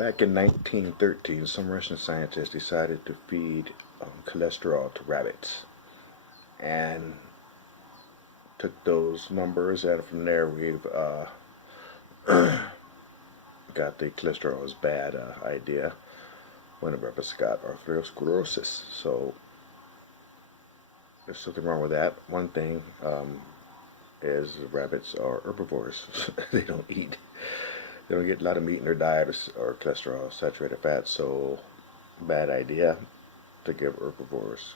Back in 1913, some Russian scientists decided to feed cholesterol to rabbits and took those numbers, and from there we've got the cholesterol is bad idea when the rabbits got arteriosclerosis. So there's something wrong with that. One thing is rabbits are herbivores. They don't eat. They don't get a lot of meat in their diet or cholesterol, saturated fat. So bad idea to give herbivores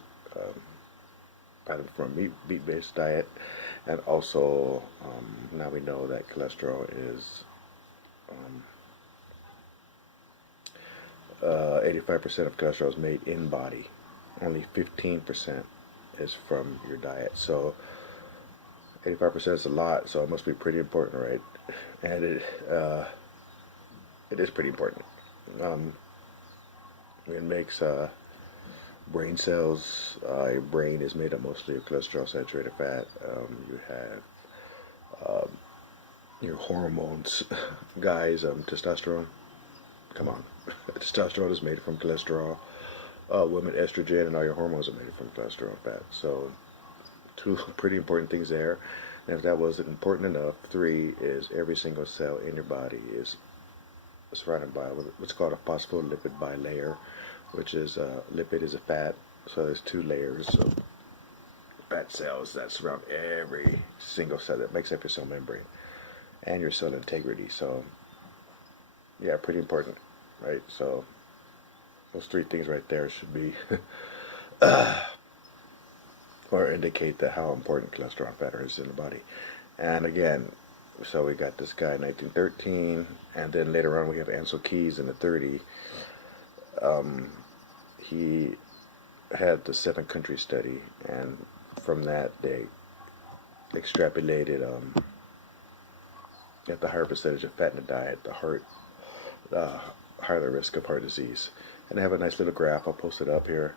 from a meat-based diet. And also now we know that cholesterol is 85% of cholesterol is made in body. Only 15% is from your diet. So 85% is a lot, so it must be pretty important, right? And it is pretty important. It makes brain cells. Your brain is made up mostly of cholesterol, saturated fat. You have your hormones, guys. Testosterone. Come on, testosterone is made from cholesterol. Women, estrogen, and all your hormones are made from cholesterol and fat. So, two pretty important things there. And if that wasn't important enough, three is every single cell in your body is surrounded by what's called a phospholipid bilayer, which is lipid is a fat. So there's two layers of fat cells that surround every single cell that makes up your cell membrane and your cell integrity. So yeah, pretty important, right? So those three things right there should be or indicate that how important cholesterol and fat is in the body. And again, so we got this guy in 1913, and then later on we have Ansel Keys in the 30s. He had the 7-country study, and from that they extrapolated at the higher percentage of fat in the diet, higher the risk of heart disease. And I have a nice little graph. I'll post it up here.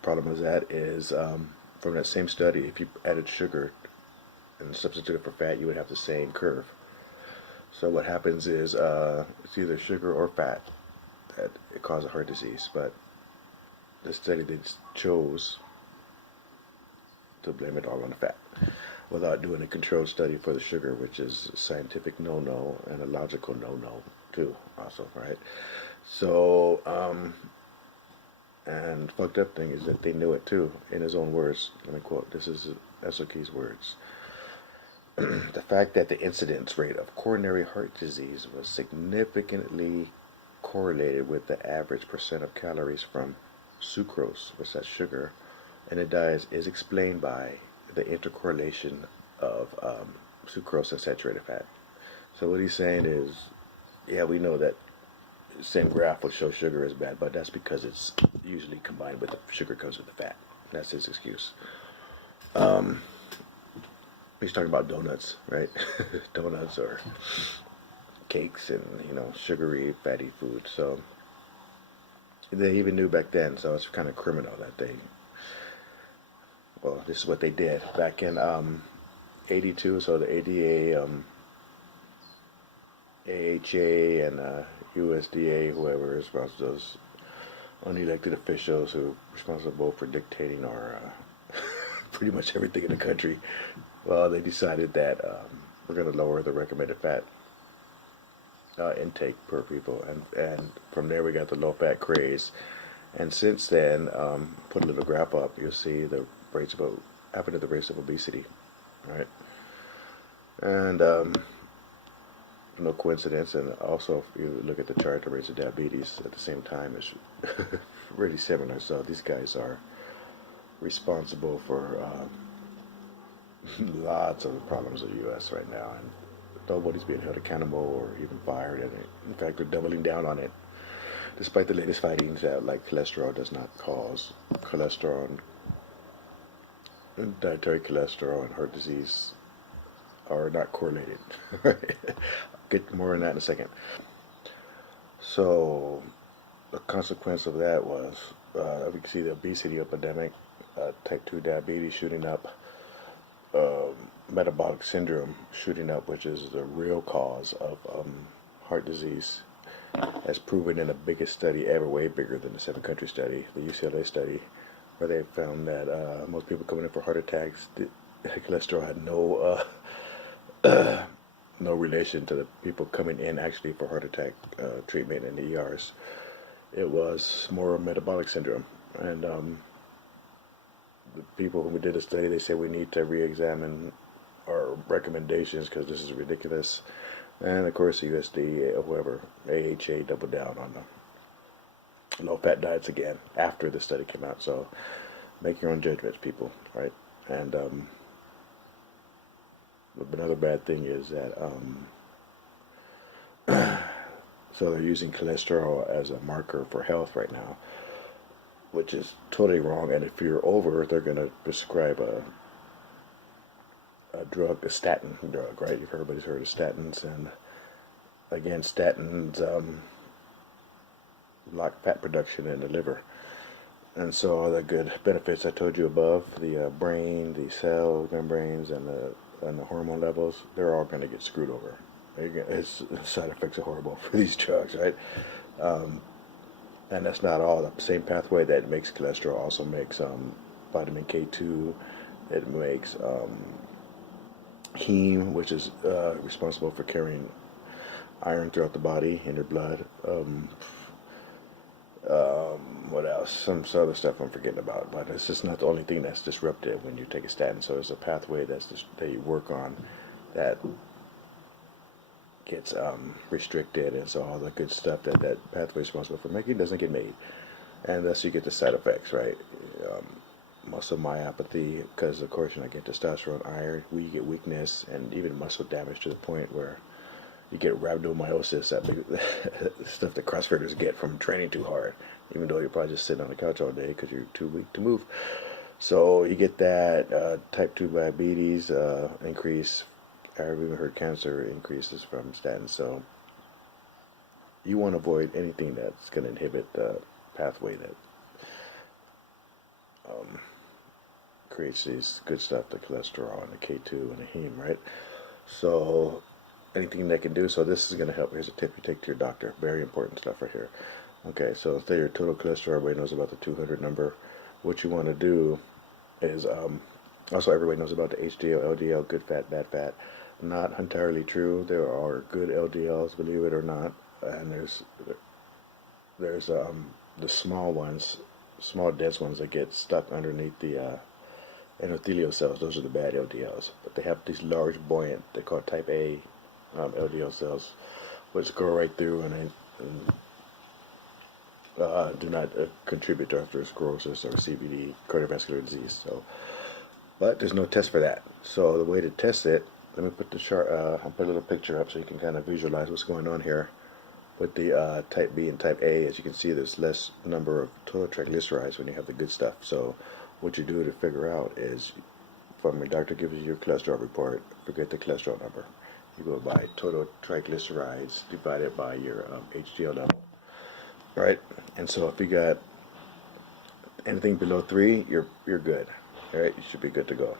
Problem with that is from that same study, if you added sugar and substituted for fat, you would have the same curve. So what happens is it's either sugar or fat that it causes heart disease. But the study they chose to blame it all on the fat without doing a controlled study for the sugar, which is a scientific no-no and a logical no-no too also, right? So and fucked up thing is that they knew it too, in his own words. Let me quote, this is Esoki's words. The fact that the incidence rate of coronary heart disease was significantly correlated with the average percent of calories from sucrose, what's that, sugar, in the diet is explained by the intercorrelation of sucrose and saturated fat. So what he's saying is, yeah, we know that same graph will show sugar is bad, but that's because it's usually combined with the sugar comes with the fat. That's his excuse. He's talking about donuts, right? Donuts or cakes and, sugary, fatty food. So they even knew back then, so it's kind of criminal that this is what they did back in 82. So the ADA, AHA, and USDA, whoever is responsible, those unelected officials who are responsible for dictating our pretty much everything in the country, well, they decided that we're going to lower the recommended fat intake per people, and from there we got the low-fat craze. And since then, put a little graph up, you'll see the rates of happened to the rates of obesity, right? And no coincidence. And also, if you look at the chart, the rates of diabetes at the same time is really similar. So these guys are responsible for lots of the problems of the U.S. right now, and nobody's being held accountable or even fired. And in fact, they're doubling down on it, despite the latest findings that like cholesterol does not cause cholesterol and dietary cholesterol and heart disease are not correlated. I'll get more on that in a second. So the consequence of that was we can see the obesity epidemic, type 2 diabetes shooting up, metabolic syndrome shooting up, which is the real cause of heart disease, as proven in the biggest study ever, way bigger than the 7-country study, the UCLA study, where they found that most people coming in for heart attacks, cholesterol had no relation to the people coming in actually for heart attack treatment in the ERs. It was more metabolic syndrome. And the people who did the study, they said we need to re-examine our recommendations because this is ridiculous. And of course, the USDA or whoever, AHA, doubled down on the low-fat diets again after the study came out. So make your own judgments, people, right? And another bad thing is that so they're using cholesterol as a marker for health right now, which is totally wrong. And if you're over, they're going to prescribe a drug, a statin drug, right? Everybody's heard of statins, and again, statins block fat production in the liver. And so all the good benefits I told you above, the brain, the cell membranes, and the hormone levels, they're all going to get screwed over. Its side effects are horrible for these drugs, right? And that's not all. The same pathway that makes cholesterol also makes vitamin K2. It makes heme, which is responsible for carrying iron throughout the body in your blood. What else? Some other stuff I'm forgetting about, but it's just not the only thing that's disrupted when you take a statin. So there's a pathway that you work on that gets restricted, and so all the good stuff that pathway is responsible for making doesn't get made, and thus you get the side effects, right? Muscle myopathy, because of course you're not getting testosterone, iron, you get weakness, and even muscle damage to the point where you get rhabdomyosis, that big stuff that CrossFitters get from training too hard, even though you're probably just sitting on the couch all day because you're too weak to move. So you get that type 2 diabetes increase. I've even heard cancer increases from statins. So you want to avoid anything that's going to inhibit the pathway that creates these good stuff, the cholesterol and the K2 and the heme, right? So anything they can do. So this is going to help. Here's a tip you take to your doctor. Very important stuff right here. Okay, so say your total cholesterol, everybody knows about the 200 number. What you want to do is, also everybody knows about the HDL, LDL, good fat, bad fat. Not entirely true. There are good LDLs, believe it or not, and there's the small ones, small dense ones that get stuck underneath the endothelial cells. Those are the bad LDLs. But they have these large, buoyant, they call type A LDL cells, which go right through and do not contribute to atherosclerosis or CVD, cardiovascular disease. So, but there's no test for that. So the way to test it, let me put the chart. I'll put a little picture up so you can kind of visualize what's going on here. With the type B and type A, as you can see, there's less number of total triglycerides when you have the good stuff. So what you do to figure out is, when your doctor gives you your cholesterol report, forget the cholesterol number. You go by total triglycerides divided by your HDL level, right? And so if you got anything below 3, you're good, right? You should be good to go.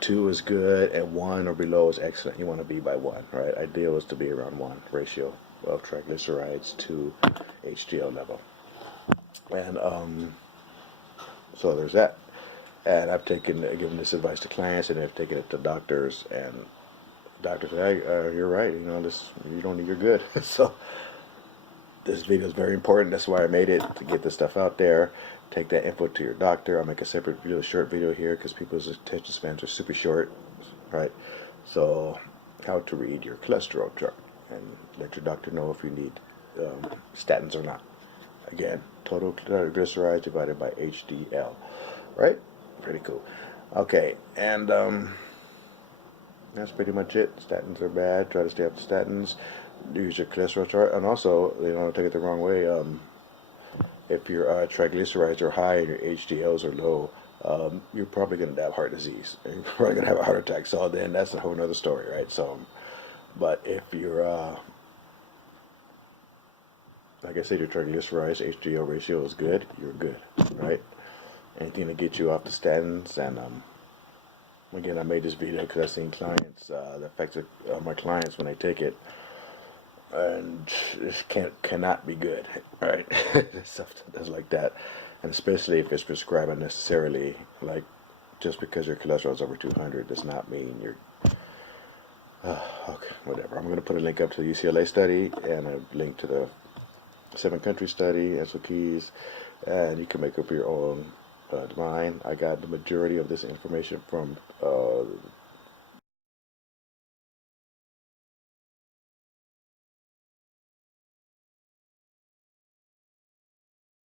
2 is good, and 1 or below is excellent. You want to be by 1, right? Ideal is to be around 1 ratio of triglycerides to HDL level. And so there's that. And I've given this advice to clients, and I've taken it to doctors, and doctors say, hey, you're right, you're good. So this video is very important. That's why I made it, to get this stuff out there. Take that info to your doctor. I'll make a separate video, short video here, because people's attention spans are super short, right? So how to read your cholesterol chart, and let your doctor know if you need statins or not. Again, total triglycerides divided by HDL, right? Pretty cool. Okay, and that's pretty much it. Statins are bad. Try to stay off the statins. Use your cholesterol chart, and also, don't take it the wrong way. If your triglycerides are high and your HDLs are low, you're probably going to have heart disease. You're probably going to have a heart attack. So then that's a whole other story, right? So, but if you're, like I said, your triglycerides HDL ratio is good, you're good, right? Anything to get you off the statins, and again, I made this video because I've seen clients, the effects of my clients when they take it. and this cannot be good, right? Stuff that's like that, and especially if it's prescribed unnecessarily, like just because your cholesterol is over 200 does not mean you're okay. Whatever. I'm going to put a link up to the UCLA study and a link to the 7 country study, and some keys, and you can make up your own mind. I got the majority of this information from